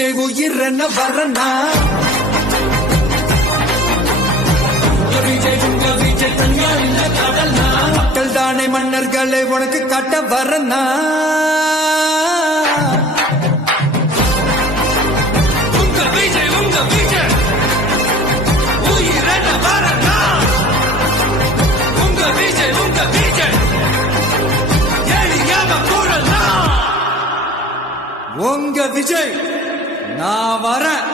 விஜய் உயிரென்ன வரனா விஜய் உங்க விஜய் தனியா இல்ல கடனா மக்கள் தானே மன்னர்களே உனக்கு காட்ட வரனா உங்க விஜய் உயிரென்ன வரனா உங்க விஜய் எளியாம கூறலாம் உங்க விஜய் நான் வரேன்.